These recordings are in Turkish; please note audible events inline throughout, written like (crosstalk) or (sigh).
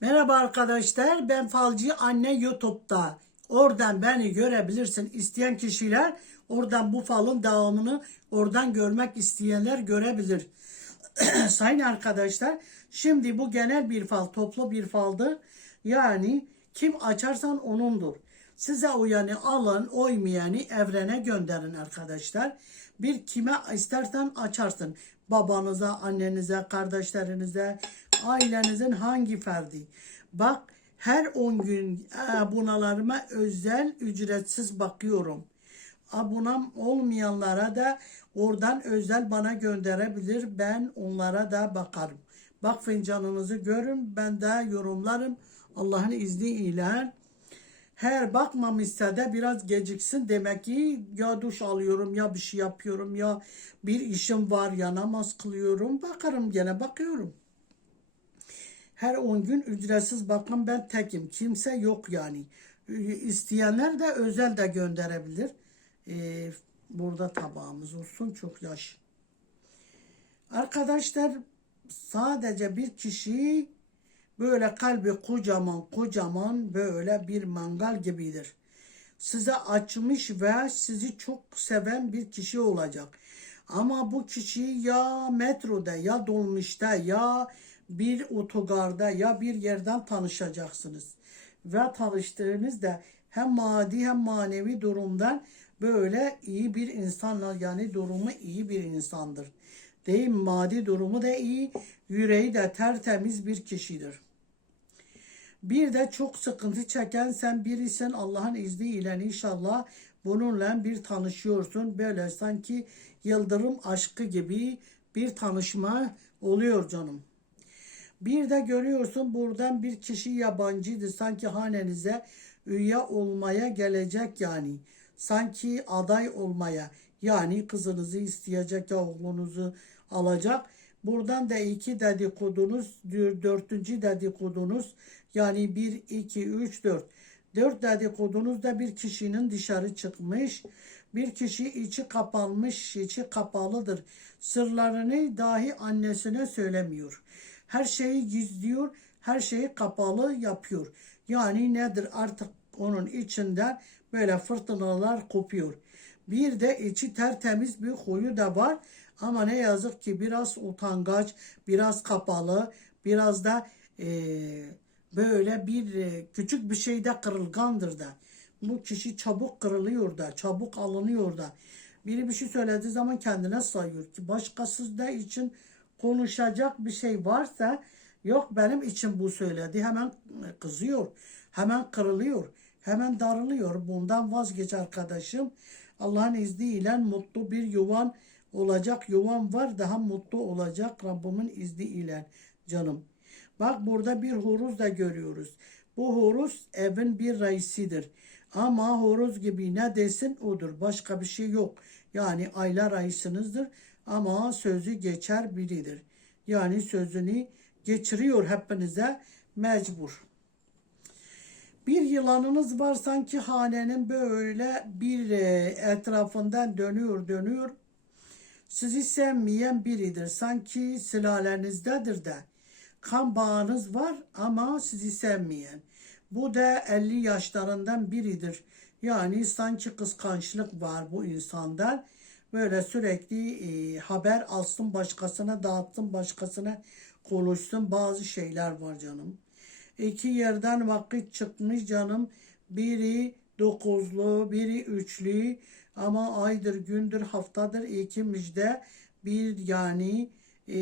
Merhaba arkadaşlar ben Falcı Anne YouTube'da. Oradan beni görebilirsin. İsteyen kişiler oradan bu falın devamını oradan görmek isteyenler görebilir. (clears throat) Sayın arkadaşlar şimdi bu genel bir fal toplu bir faldır. Yani kim açarsan onundur. Size uyanı alın oymayanı evrene gönderin arkadaşlar. Bir kime istersen açarsın. Babanıza, annenize, kardeşlerinize, ailenizin hangi ferdi. Bak her 10 gün abonalarıma özel ücretsiz bakıyorum. Abonam olmayanlara da oradan özel bana gönderebilir. Ben onlara da bakarım. Bak fincanınızı görün. Ben de yorumlarım. Allah'ın izniyle. Her bakmamışsa da biraz geciksin. Demek ki ya duş alıyorum ya bir şey yapıyorum ya bir işim var ya namaz kılıyorum. Bakarım gene bakıyorum. Her 10 gün ücretsiz bakın ben tekim. Kimse yok yani. İsteyenler de özel de gönderebilir. Ee, burada tabağımız olsun çok yaş. Arkadaşlar sadece bir kişi böyle kalbi kocaman kocaman böyle bir mangal gibidir. Size açmış ve sizi çok seven bir kişi olacak. Ama bu kişi ya metroda ya dolmuşta ya bir otogarda ya bir yerden tanışacaksınız. Ve tanıştığınızda hem maddi hem manevi durumdan böyle iyi bir insanla yani durumu iyi bir insandır. Değil mi? Maddi durumu da iyi, yüreği de tertemiz bir kişidir. Bir de çok sıkıntı çeken sen birisin Allah'ın izniyle inşallah bununla bir tanışıyorsun. Böyle sanki yıldırım aşkı gibi bir tanışma oluyor canım. Bir de görüyorsun buradan bir kişi yabancıydı. Sanki hanenize üye olmaya gelecek yani. Sanki aday olmaya yani kızınızı isteyecek ya oğlunuzu alacak. Buradan da iki dedikodunuz, dördüncü dedikodunuz yani bir, iki, üç, dört. Dört dedikodunuz da bir kişinin dışarı çıkmış. Bir kişi içi kapanmış, içi kapalıdır. Sırlarını dahi annesine söylemiyor. Her şeyi gizliyor, her şeyi kapalı yapıyor. Yani nedir artık onun içinden böyle fırtınalar kopuyor. Bir de içi tertemiz bir huyu da var. Ama ne yazık ki biraz utangaç, biraz kapalı, biraz da e, böyle bir e, küçük bir şeyde kırılgandır da. Bu kişi çabuk kırılıyor da, çabuk alınıyor da. Biri bir şey söylediği zaman kendine sayıyor ki başkası da için konuşacak bir şey varsa yok benim için bu söyledi hemen kızıyor, hemen kırılıyor, hemen darılıyor. Bundan vazgeç arkadaşım. Allah'ın izniyle mutlu bir yuvan olacak. Yuvan var daha mutlu olacak Rabbimin izniyle canım. Bak burada bir horoz da görüyoruz. Bu horoz evin bir reisidir. Ama horoz gibi ne desin odur. Başka bir şey yok. Yani aylar reisınızdır. Ama sözü geçer biridir. Yani sözünü geçiriyor hepinize mecbur. Bir yılanınız var sanki hanenin böyle bir e, etrafından dönüyor dönüyor. Sizi sevmeyen biridir. Sanki sülalenizdedir de. Kan bağınız var ama sizi sevmeyen. Bu da 50 yaşlarından biridir. Yani sanki kıskançlık var bu insandan. Böyle sürekli e, haber alsın başkasına dağıtsın başkasına konuşsun bazı şeyler var canım. İki yerden vakit çıkmış canım. Biri dokuzlu, biri üçlü ama aydır, gündür, haftadır iki müjde bir yani e,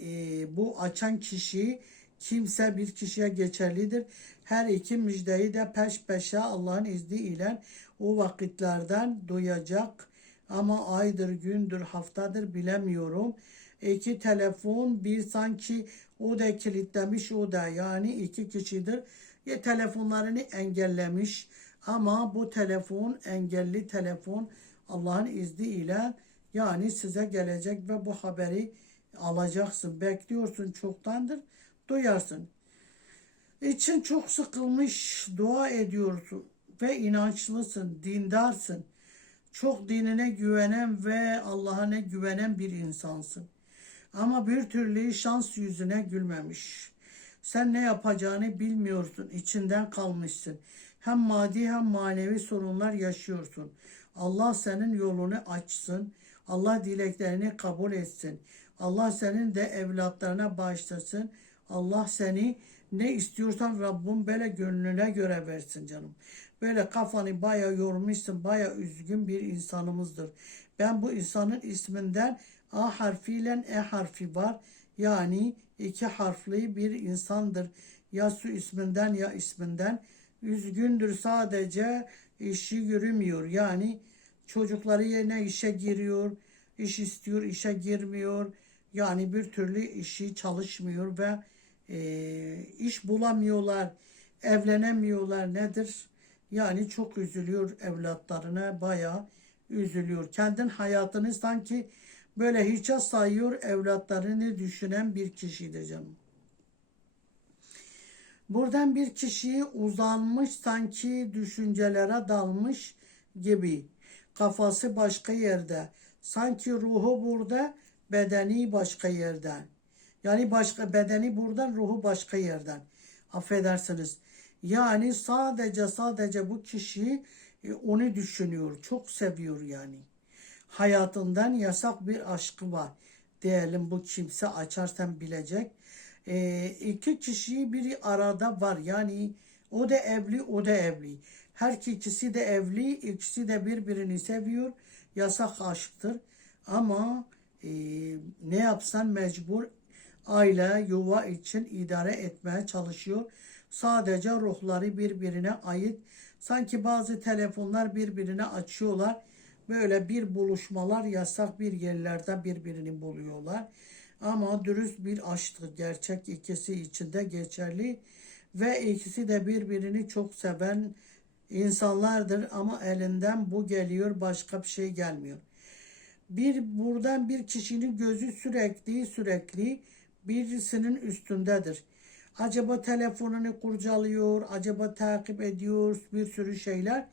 e, bu açan kişi kimse bir kişiye geçerlidir. Her iki müjdeyi de peş peşe Allah'ın izniyle o vakitlerden duyacak. Ama aydır, gündür, haftadır bilemiyorum. İki telefon bir sanki o da kilitlemiş o da yani iki kişidir. Ya telefonlarını engellemiş ama bu telefon engelli telefon Allah'ın izniyle yani size gelecek ve bu haberi alacaksın. Bekliyorsun çoktandır duyarsın. İçin çok sıkılmış dua ediyorsun ve inançlısın, dindarsın. Çok dinine güvenen ve Allah'a güvenen bir insansın. Ama bir türlü şans yüzüne gülmemiş. Sen ne yapacağını bilmiyorsun. içinden kalmışsın. Hem maddi hem manevi sorunlar yaşıyorsun. Allah senin yolunu açsın. Allah dileklerini kabul etsin. Allah senin de evlatlarına bağışlasın. Allah seni ne istiyorsan Rabbim böyle gönlüne göre versin canım. Böyle kafanı baya yormuşsun, baya üzgün bir insanımızdır. Ben bu insanın isminden A harfiyle E harfi var. Yani iki harfli bir insandır. Ya su isminden ya isminden. Üzgündür sadece işi yürümüyor. Yani çocukları yerine işe giriyor, iş istiyor, işe girmiyor. Yani bir türlü işi çalışmıyor ve e, iş bulamıyorlar, evlenemiyorlar nedir? Yani çok üzülüyor evlatlarına, bayağı üzülüyor. Kendin hayatını sanki böyle hiçe sayıyor, evlatlarını düşünen bir kişidir canım. Buradan bir kişiyi uzanmış sanki düşüncelere dalmış gibi. Kafası başka yerde. Sanki ruhu burada, bedeni başka yerden. Yani başka bedeni buradan, ruhu başka yerden. Affedersiniz. Yani sadece sadece bu kişi e, onu düşünüyor. Çok seviyor yani. Hayatından yasak bir aşkı var. Diyelim bu kimse açarsan bilecek. E, iki kişi biri arada var. Yani o da evli, o da evli. Her ikisi de evli, ikisi de birbirini seviyor. Yasak aşktır. Ama e, ne yapsan mecbur aile, yuva için idare etmeye çalışıyor. Sadece ruhları birbirine ait. Sanki bazı telefonlar birbirine açıyorlar. Böyle bir buluşmalar yasak bir yerlerde birbirini buluyorlar. Ama dürüst bir aşktır. Gerçek ikisi içinde geçerli. Ve ikisi de birbirini çok seven insanlardır. Ama elinden bu geliyor başka bir şey gelmiyor. Bir buradan bir kişinin gözü sürekli sürekli birisinin üstündedir. Acaba telefonunu kurcalıyor, acaba takip ediyor bir sürü şeyler.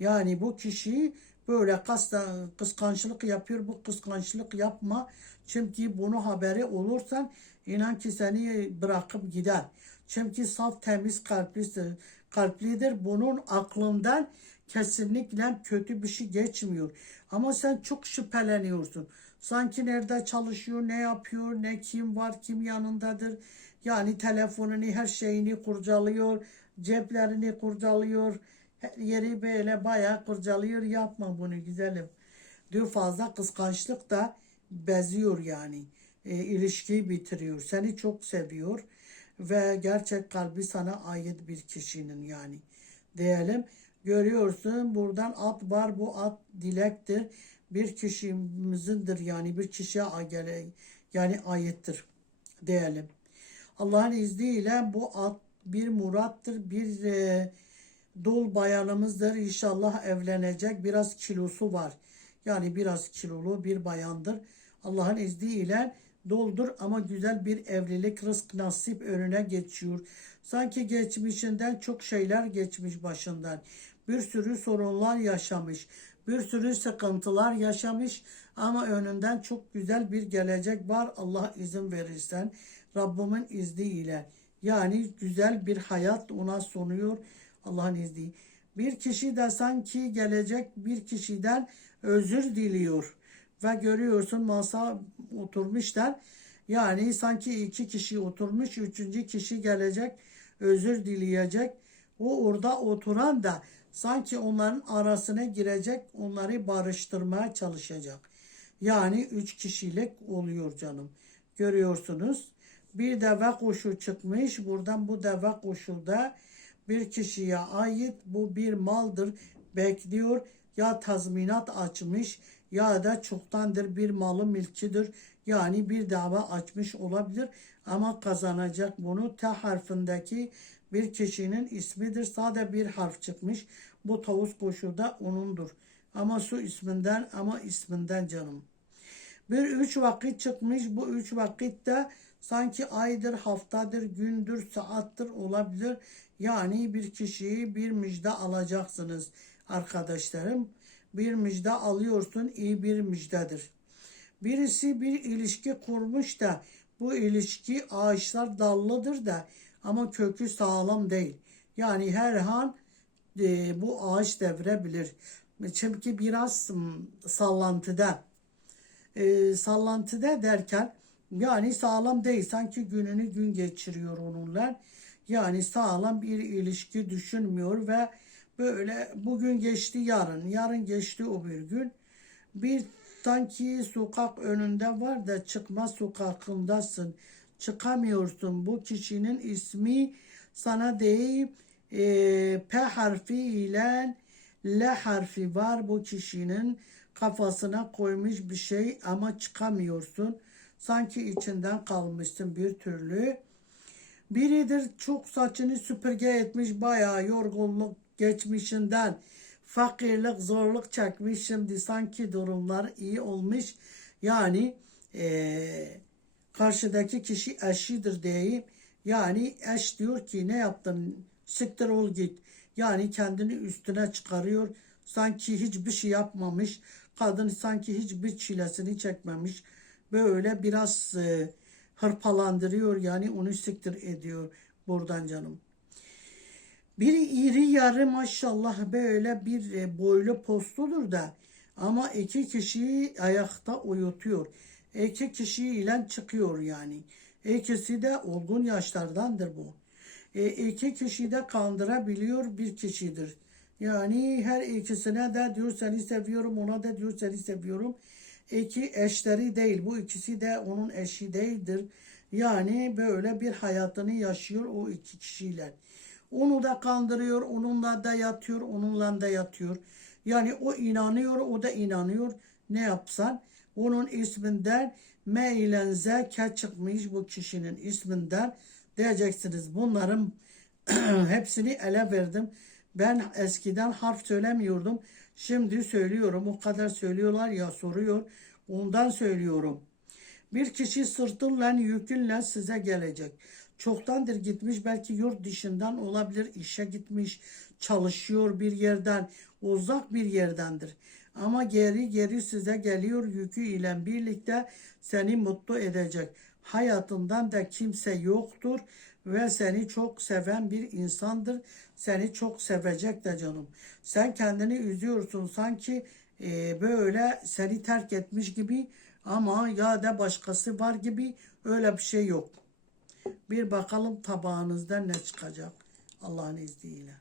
Yani bu kişi böyle kasta, kıskançlık yapıyor. Bu kıskançlık yapma. Çünkü bunu haberi olursan inan ki seni bırakıp gider. Çünkü saf temiz kalplidir. kalplidir. Bunun aklından kesinlikle kötü bir şey geçmiyor. Ama sen çok şüpheleniyorsun. Sanki nerede çalışıyor, ne yapıyor, ne kim var, kim yanındadır. Yani telefonunu, her şeyini kurcalıyor, ceplerini kurcalıyor. Her yeri böyle bayağı kurcalıyor. Yapma bunu güzelim. Diyor fazla kıskançlık da beziyor yani. E, ilişkiyi bitiriyor. Seni çok seviyor ve gerçek kalbi sana ait bir kişinin yani diyelim. Görüyorsun buradan at var bu at dilektir. Bir kişimizindir yani bir kişiye yani ayettir diyelim. Allah'ın izniyle bu at bir murattır, bir e, dul bayanımızdır. İnşallah evlenecek. Biraz kilosu var. Yani biraz kilolu bir bayandır. Allah'ın izniyle doldur ama güzel bir evlilik rızk nasip önüne geçiyor. Sanki geçmişinden çok şeyler geçmiş başından. Bir sürü sorunlar yaşamış. Bir sürü sıkıntılar yaşamış ama önünden çok güzel bir gelecek var. Allah izin verirsen Rabbimin izniyle. Yani güzel bir hayat ona sunuyor Allah'ın izniyle. Bir kişi de sanki gelecek bir kişiden özür diliyor. Ve görüyorsun masa oturmuşlar. Yani sanki iki kişi oturmuş, üçüncü kişi gelecek, özür dileyecek. O orada oturan da sanki onların arasına girecek, onları barıştırmaya çalışacak. Yani üç kişilik oluyor canım. Görüyorsunuz. Bir deve kuşu çıkmış. Buradan bu deve kuşu da bir kişiye ait. Bu bir maldır. Bekliyor. Ya tazminat açmış ya da çoktandır bir malı mülkidir. Yani bir dava açmış olabilir ama kazanacak bunu T harfindeki bir kişinin ismidir. Sade bir harf çıkmış. Bu tavus kuşu da onundur. Ama su isminden ama isminden canım. Bir üç vakit çıkmış. Bu üç vakit de sanki aydır, haftadır, gündür, saattır olabilir. Yani bir kişiyi bir müjde alacaksınız arkadaşlarım. Bir müjde alıyorsun iyi bir müjdedir. Birisi bir ilişki kurmuş da bu ilişki ağaçlar dallıdır da ama kökü sağlam değil. Yani her an e, bu ağaç devirebilir. Çünkü biraz sallantıda. E, sallantıda derken yani sağlam değil. Sanki gününü gün geçiriyor onunla. Yani sağlam bir ilişki düşünmüyor ve böyle bugün geçti yarın, yarın geçti o bir gün. Bir sanki sokak önünde var da çıkma sokakındasın. Çıkamıyorsun. Bu kişinin ismi sana değil e, P harfi ile L harfi var bu kişinin kafasına koymuş bir şey ama çıkamıyorsun. Sanki içinden kalmışsın bir türlü. Biridir çok saçını süpürge etmiş bayağı yorgunluk geçmişinden fakirlik zorluk çekmiş şimdi sanki durumlar iyi olmuş yani eee, karşıdaki kişi eşidir deyip yani eş diyor ki ne yaptın? Siktir ol git. Yani kendini üstüne çıkarıyor. Sanki hiçbir şey yapmamış. Kadın sanki hiçbir çilesini çekmemiş. Böyle biraz e, hırpalandırıyor. Yani onu siktir ediyor buradan canım. Biri iri yarı maşallah böyle bir e, boylu postudur da ama iki kişiyi ayakta uyutuyor. İki kişiyle çıkıyor yani. İkisi de olgun yaşlardandır bu. E, iki kişi de kandırabiliyor bir kişidir. Yani her ikisine de diyor seni seviyorum ona da diyor seni seviyorum. İki eşleri değil bu ikisi de onun eşi değildir. Yani böyle bir hayatını yaşıyor o iki kişiyle. Onu da kandırıyor, onunla da yatıyor, onunla da yatıyor. Yani o inanıyor, o da inanıyor. Ne yapsan onun isminden M ile Z çıkmış bu kişinin isminden diyeceksiniz. Bunların (clears throat) hepsini ele verdim. Ben eskiden harf söylemiyordum. Şimdi söylüyorum. O kadar söylüyorlar ya soruyor. Ondan söylüyorum. Bir kişi sırtınla yükünle size gelecek. Çoktandır gitmiş belki yurt dışından olabilir işe gitmiş çalışıyor bir yerden uzak bir yerdendir. Ama geri geri size geliyor yükü ile birlikte seni mutlu edecek. Hayatından da kimse yoktur ve seni çok seven bir insandır. Seni çok sevecek de canım. Sen kendini üzüyorsun sanki e, böyle seni terk etmiş gibi ama ya da başkası var gibi öyle bir şey yok. Bir bakalım tabağınızda ne çıkacak Allah'ın izniyle.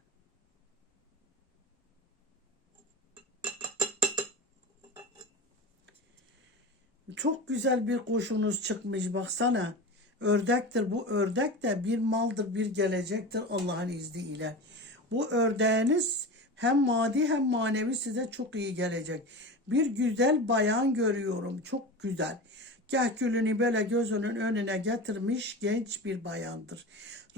Çok güzel bir kuşunuz çıkmış baksana. Ördektir bu ördek de bir maldır bir gelecektir Allah'ın izniyle. Bu ördeğiniz hem maddi hem manevi size çok iyi gelecek. Bir güzel bayan görüyorum çok güzel. Kahkülünü böyle gözünün önüne getirmiş genç bir bayandır.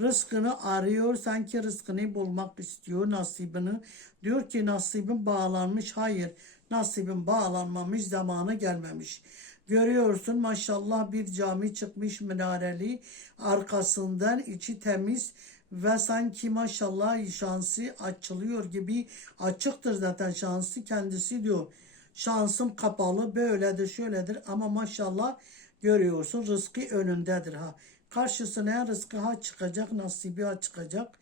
Rızkını arıyor sanki rızkını bulmak istiyor nasibini. Diyor ki nasibim bağlanmış hayır nasibim bağlanmamış zamanı gelmemiş. Görüyorsun maşallah bir cami çıkmış minareli arkasından içi temiz ve sanki maşallah şansı açılıyor gibi açıktır zaten şansı kendisi diyor. Şansım kapalı böyledir şöyledir ama maşallah görüyorsun rızkı önündedir ha. Karşısına rızkı ha çıkacak nasibi ha çıkacak.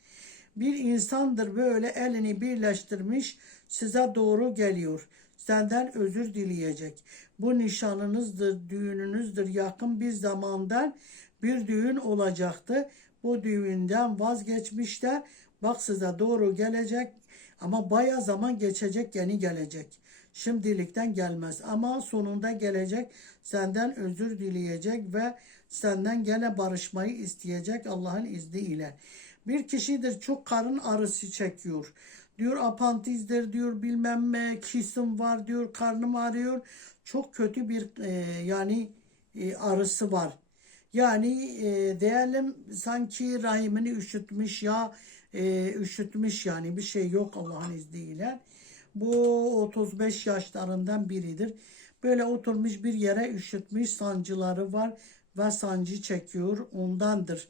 Bir insandır böyle elini birleştirmiş size doğru geliyor. Senden özür dileyecek. Bu nişanınızdır, düğününüzdür. Yakın bir zamandan bir düğün olacaktı. Bu düğünden vazgeçmişler. Bak size doğru gelecek ama baya zaman geçecek yeni gelecek. Şimdilikten gelmez ama sonunda gelecek senden özür dileyecek ve senden gene barışmayı isteyecek Allah'ın izniyle. Bir kişidir çok karın ağrısı çekiyor. Diyor apantizdir diyor bilmem ne kisim var diyor karnım ağrıyor. Çok kötü bir e, yani e, ağrısı var. Yani e, diyelim sanki rahimini üşütmüş ya e, üşütmüş yani bir şey yok Allah'ın izniyle. Bu 35 yaşlarından biridir. Böyle oturmuş bir yere üşütmüş sancıları var ve sancı çekiyor ondandır.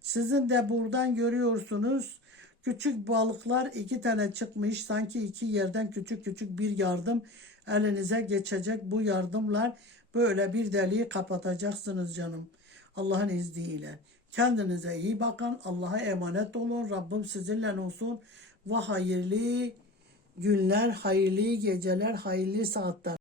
Sizin de buradan görüyorsunuz küçük balıklar iki tane çıkmış sanki iki yerden küçük küçük bir yardım elinize geçecek bu yardımlar böyle bir deliği kapatacaksınız canım Allah'ın izniyle. Kendinize iyi bakın. Allah'a emanet olun. Rabbim sizinle olsun. Ve hayırlı günler, hayırlı geceler, hayırlı saatler.